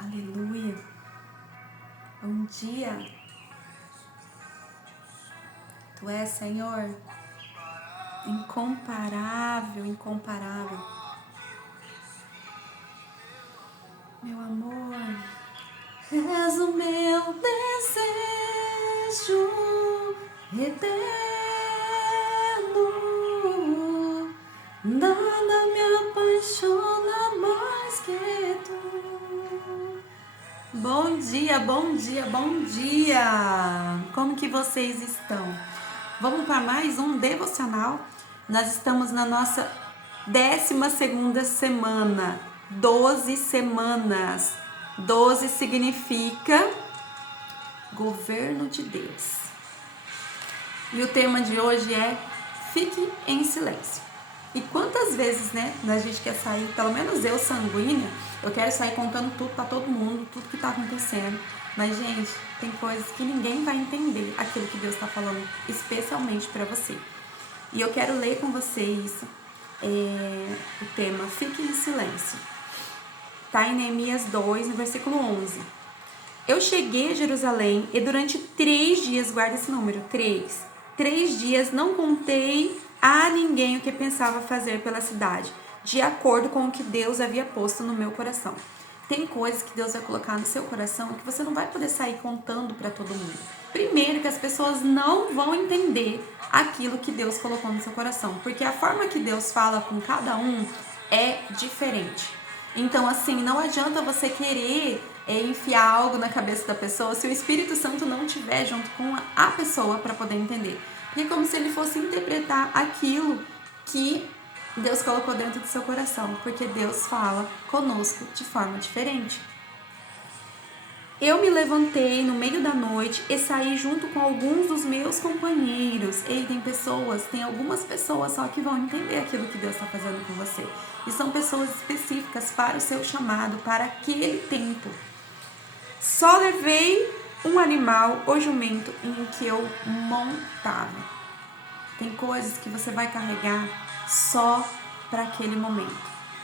Aleluia. Bom dia. Tu és, Senhor, incomparável, incomparável. Meu amor, és o meu desejo eterno. Nada me apaixona mais que tu. Bom dia, bom dia, bom dia! Como que vocês estão? Vamos para mais um devocional. Nós estamos na nossa 12ª semana. 12 semanas. 12 significa governo de Deus. E o tema de hoje é fique em silêncio. E quantas vezes, né, a gente quer sair, pelo menos eu, sanguínea, eu quero sair contando tudo pra todo mundo, tudo que tá acontecendo. Mas, gente, tem coisas que ninguém vai entender aquilo que Deus tá falando, especialmente pra você. E eu quero ler com vocês o tema Fique em Silêncio. Tá em Neemias 2, no versículo 11. Eu cheguei a Jerusalém e durante 3 dias, guarda esse número, 3 dias não contei a ninguém o que pensava fazer pela cidade, de acordo com o que Deus havia posto no meu coração. Tem coisas que Deus vai colocar no seu coração que você não vai poder sair contando para todo mundo. Primeiro, que as pessoas não vão entender aquilo que Deus colocou no seu coração, porque a forma que Deus fala com cada um é diferente. Então, assim, não adianta você querer enfiar algo na cabeça da pessoa se o Espírito Santo não estiver junto com a pessoa para poder entender. E é como se ele fosse interpretar aquilo que Deus colocou dentro do seu coração, porque Deus fala conosco de forma diferente. Eu me levantei no meio da noite e saí junto com alguns dos meus companheiros. E tem algumas pessoas só que vão entender aquilo que Deus está fazendo com você. E são pessoas específicas para o seu chamado, para aquele tempo. Só levei um animal ou jumento em que eu montava. Tem coisas que você vai carregar só para aquele momento,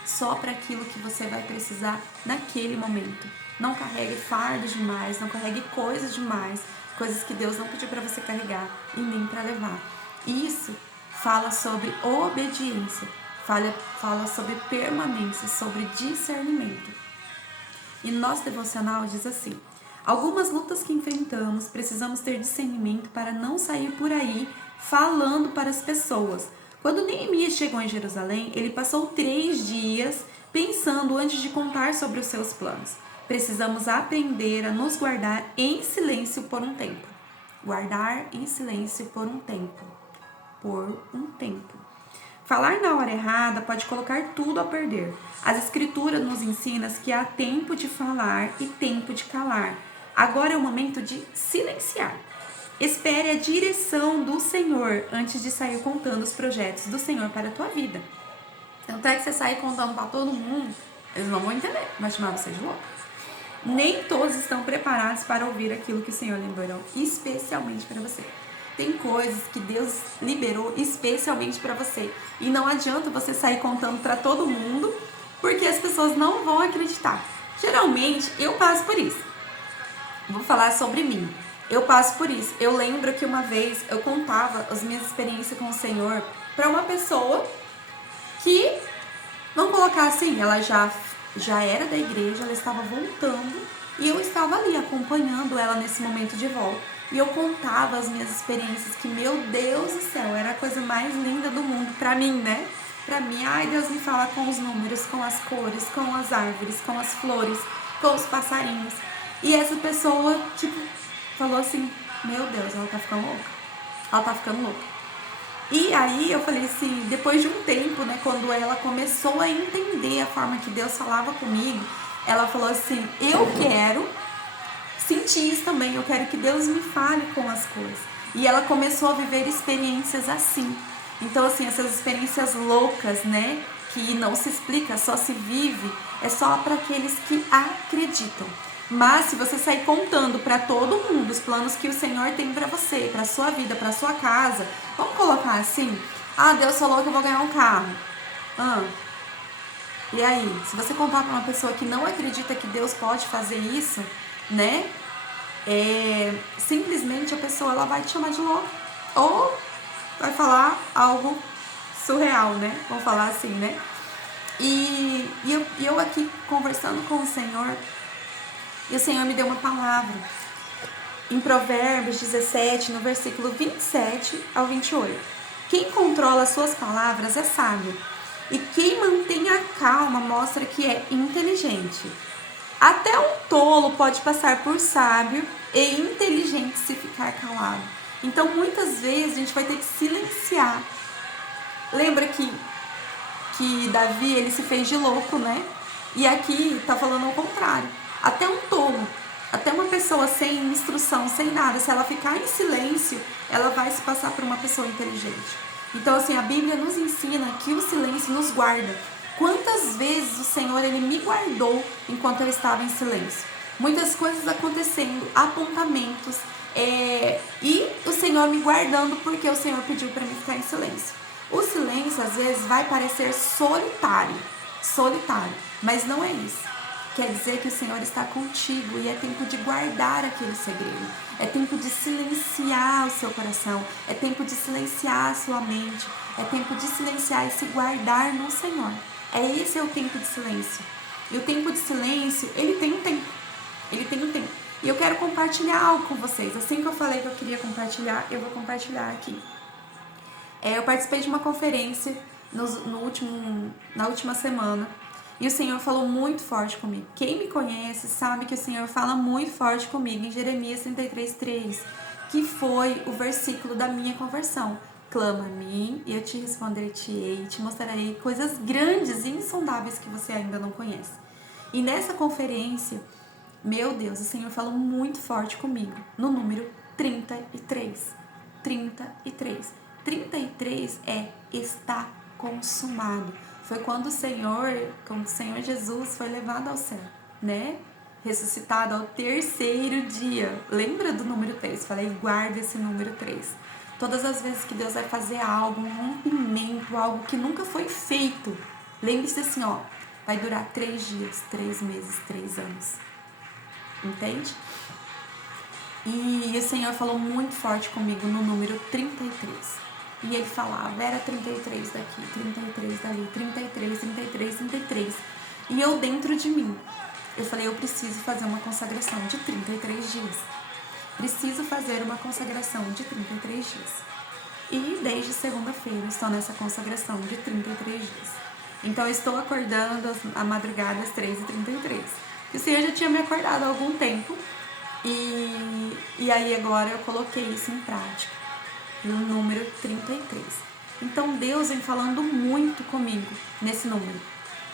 só para aquilo que você vai precisar naquele momento. Não carregue fardos demais, não carregue coisas demais, coisas que Deus não pediu para você carregar e nem para levar. Isso fala sobre obediência, fala sobre permanência, sobre discernimento. E nosso devocional diz assim: algumas lutas que enfrentamos, precisamos ter discernimento para não sair por aí falando para as pessoas. Quando Neemias chegou em Jerusalém, ele passou 3 dias pensando antes de contar sobre os seus planos. Precisamos aprender a nos guardar em silêncio por um tempo. Guardar em silêncio por um tempo. Por um tempo. Falar na hora errada pode colocar tudo a perder. As escrituras nos ensinam que há tempo de falar e tempo de calar. Agora é o momento de silenciar. Espere a direção do Senhor antes de sair contando os projetos do Senhor para a tua vida. Tanto é que você sair contando para todo mundo, eles não vão entender, vai chamar você de louco. Nem todos estão preparados para ouvir aquilo que o Senhor liberou, especialmente para você. Tem coisas que Deus liberou especialmente para você. E não adianta você sair contando para todo mundo, porque as pessoas não vão acreditar. Geralmente, eu passo por isso. Vou falar sobre mim. Eu passo por isso. Eu lembro que uma vez eu contava as minhas experiências com o Senhor para uma pessoa que, vamos colocar assim, ela já era da igreja, ela estava voltando e eu estava ali acompanhando ela nesse momento de volta. E eu contava as minhas experiências, que, meu Deus do céu, era a coisa mais linda do mundo pra mim, né? Pra mim, ai, Deus me fala com os números, com as cores, com as árvores, com as flores, com os passarinhos. E essa pessoa, falou assim, meu Deus, ela tá ficando louca. Ela tá ficando louca. E aí eu falei assim, depois de um tempo, né, quando ela começou a entender a forma que Deus falava comigo, ela falou assim, eu quero sentir isso também, eu quero que Deus me fale com as coisas. E ela começou a viver experiências assim. Então, assim, essas experiências loucas, né, que não se explica, só se vive, é só para aqueles que acreditam. Mas se você sair contando para todo mundo os planos que o Senhor tem para você, para sua vida, para sua casa, vamos colocar assim, Deus falou que eu vou ganhar um carro. E aí, se você contar para uma pessoa que não acredita que Deus pode fazer isso, né? Simplesmente a pessoa ela vai te chamar de louco. Ou vai falar algo surreal, né? Vamos falar assim, né? E eu aqui conversando com o Senhor, e o Senhor me deu uma palavra. Em Provérbios 17, no versículo 27 ao 28. Quem controla as suas palavras é sábio, e quem mantém a calma mostra que é inteligente. Até um tolo pode passar por sábio e inteligente se ficar calado. Então, muitas vezes, a gente vai ter que silenciar. Lembra que Davi, ele se fez de louco, né? E aqui tá falando ao contrário. Até um tolo, até uma pessoa sem instrução, sem nada, se ela ficar em silêncio, ela vai se passar por uma pessoa inteligente. Então, assim, a Bíblia nos ensina que o silêncio nos guarda. Quantas vezes o Senhor, ele me guardou enquanto eu estava em silêncio? Muitas coisas acontecendo, apontamentos, e o Senhor me guardando porque o Senhor pediu para mim ficar em silêncio. O silêncio, às vezes, vai parecer solitário, mas não é isso. Quer dizer que o Senhor está contigo e é tempo de guardar aquele segredo. É tempo de silenciar o seu coração. É tempo de silenciar a sua mente. É tempo de silenciar e se guardar no Senhor. Esse é o tempo de silêncio. E o tempo de silêncio, ele tem um tempo. E eu quero compartilhar algo com vocês. Assim que eu falei que eu queria compartilhar, eu vou compartilhar aqui. Eu participei de uma conferência na última semana. E o Senhor falou muito forte comigo. Quem me conhece sabe que o Senhor fala muito forte comigo em Jeremias 33:3, que foi o versículo da minha conversão. Clama a mim e eu te responderei e te mostrarei coisas grandes e insondáveis que você ainda não conhece. E nessa conferência, meu Deus, o Senhor falou muito forte comigo no número 33. 33. 33 está consumado. Foi quando o Senhor Jesus foi levado ao céu, né? Ressuscitado ao terceiro dia. Lembra do número 3? Falei, guarda esse número 3. Todas as vezes que Deus vai fazer algo, um rompimento, algo que nunca foi feito, lembre-se assim, ó, vai durar 3 dias, 3 meses, 3 anos. Entende? E o Senhor falou muito forte comigo no número 33. E ele falava, era 33 daqui, 33 dali, 33, 33, 33. E eu dentro de mim, eu falei, eu preciso fazer uma consagração de 33 dias. Preciso fazer uma consagração de 33 dias. E desde segunda-feira estou nessa consagração de 33 dias. Então eu estou acordando a madrugada às 3h33. O Senhor já tinha me acordado há algum tempo. E aí agora eu coloquei isso em prática. No número 33. Então Deus vem falando muito comigo nesse número.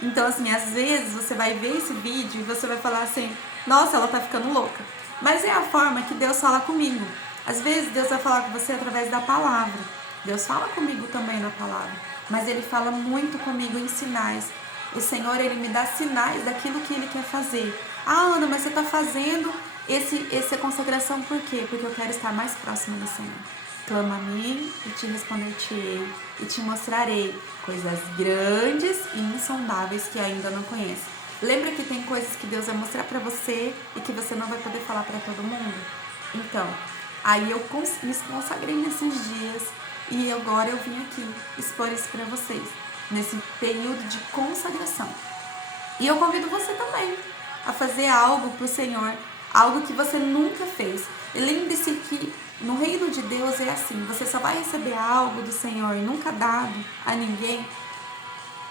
Então assim, às vezes você vai ver esse vídeo e você vai falar assim, nossa, ela tá ficando louca. Mas é a forma que Deus fala comigo. Às vezes Deus vai falar com você através da palavra. Deus fala comigo também na palavra. Mas Ele fala muito comigo em sinais. O Senhor, Ele me dá sinais daquilo que Ele quer fazer. Ah, Ana, mas você tá fazendo essa consagração por quê? Porque eu quero estar mais próxima do Senhor. Clama a mim e te responderei e te mostrarei coisas grandes e insondáveis que ainda não conhece. Lembra que tem coisas que Deus vai mostrar pra você e que você não vai poder falar pra todo mundo? Então, aí eu me consagrei nesses dias e agora eu vim aqui expor isso pra vocês, nesse período de consagração. E eu convido você também a fazer algo pro Senhor, algo que você nunca fez. E lembre-se que no reino de Deus é assim, você só vai receber algo do Senhor, nunca dado a ninguém,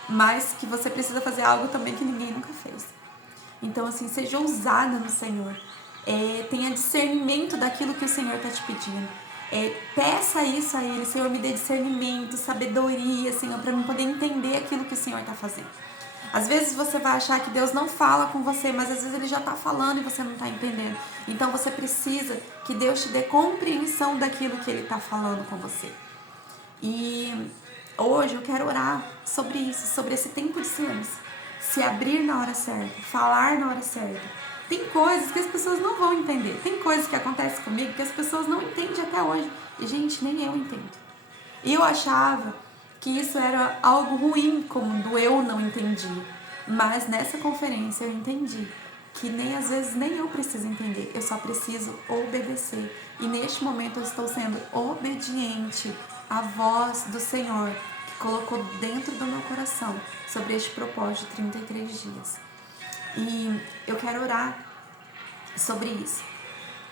mas que você precisa fazer algo também que ninguém nunca fez. Então assim, seja ousada no Senhor, tenha discernimento daquilo que o Senhor está te pedindo. Peça isso a Ele, Senhor, me dê discernimento, sabedoria, Senhor, para eu poder entender aquilo que o Senhor está fazendo. Às vezes você vai achar que Deus não fala com você, mas às vezes Ele já está falando e você não está entendendo. Então você precisa que Deus te dê compreensão daquilo que Ele está falando com você. E hoje eu quero orar sobre isso, sobre esse tempo de silêncio. Se abrir na hora certa, falar na hora certa. Tem coisas que as pessoas não vão entender. Tem coisas que acontecem comigo que as pessoas não entendem até hoje. E, gente, nem eu entendo. E eu achava que isso era algo ruim, como do eu não entendi. Mas nessa conferência eu entendi que às vezes nem eu preciso entender, eu só preciso obedecer. E neste momento eu estou sendo obediente à voz do Senhor, que colocou dentro do meu coração sobre este propósito de 33 dias. E eu quero orar sobre isso.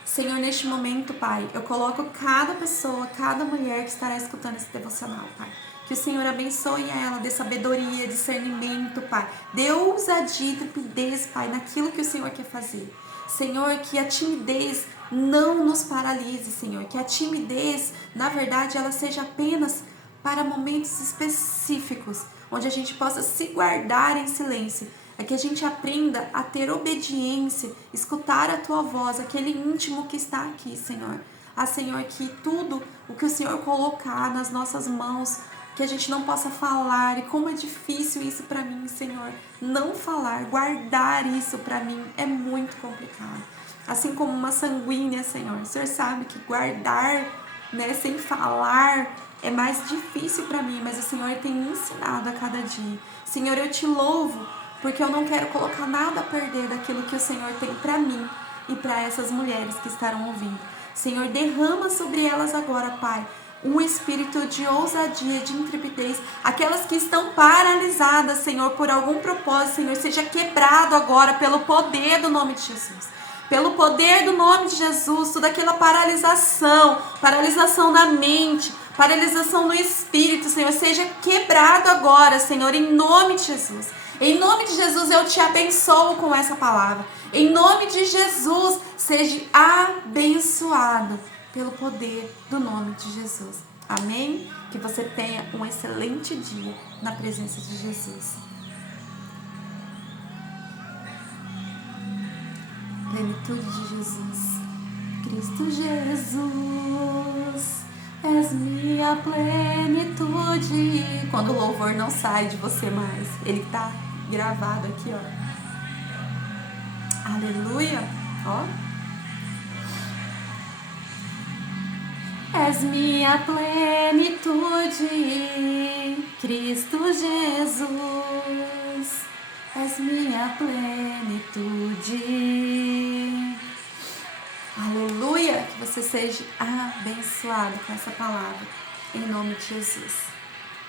Senhor, neste momento, Pai, eu coloco cada pessoa, cada mulher que estará escutando esse devocional, Pai. Que o Senhor abençoe ela, dê sabedoria, discernimento, Pai. Dê ousadia e trepidez, Pai, naquilo que o Senhor quer fazer. Senhor, que a timidez não nos paralise, Senhor. Que a timidez, na verdade, ela seja apenas para momentos específicos, onde a gente possa se guardar em silêncio. É que a gente aprenda a ter obediência, escutar a Tua voz, aquele íntimo que está aqui, Senhor. Senhor, que tudo o que o Senhor colocar nas nossas mãos, que a gente não possa falar, e como é difícil isso para mim, Senhor. Não falar, guardar isso para mim é muito complicado. Assim como uma sanguínea, Senhor. O Senhor sabe que guardar, sem falar é mais difícil para mim, mas o Senhor tem me ensinado a cada dia. Senhor, eu te louvo, porque eu não quero colocar nada a perder daquilo que o Senhor tem para mim e para essas mulheres que estarão ouvindo. Senhor, derrama sobre elas agora, Pai, um espírito de ousadia, de intrepidez. Aquelas que estão paralisadas, Senhor, por algum propósito, Senhor, seja quebrado agora pelo poder do nome de Jesus. Pelo poder do nome de Jesus, toda aquela paralisação da mente, paralisação no espírito, Senhor, seja quebrado agora, Senhor, em nome de Jesus. Em nome de Jesus, eu te abençoo com essa palavra. Em nome de Jesus, seja abençoado pelo poder do nome de Jesus. Amém? Que você tenha um excelente dia na presença de Jesus. Plenitude de Jesus. Cristo Jesus, és minha plenitude. Quando o louvor não sai de você mais, ele tá gravado aqui, ó. Aleluia, ó. És minha plenitude, Cristo Jesus, és minha plenitude. Aleluia, que você seja abençoado com essa palavra, em nome de Jesus.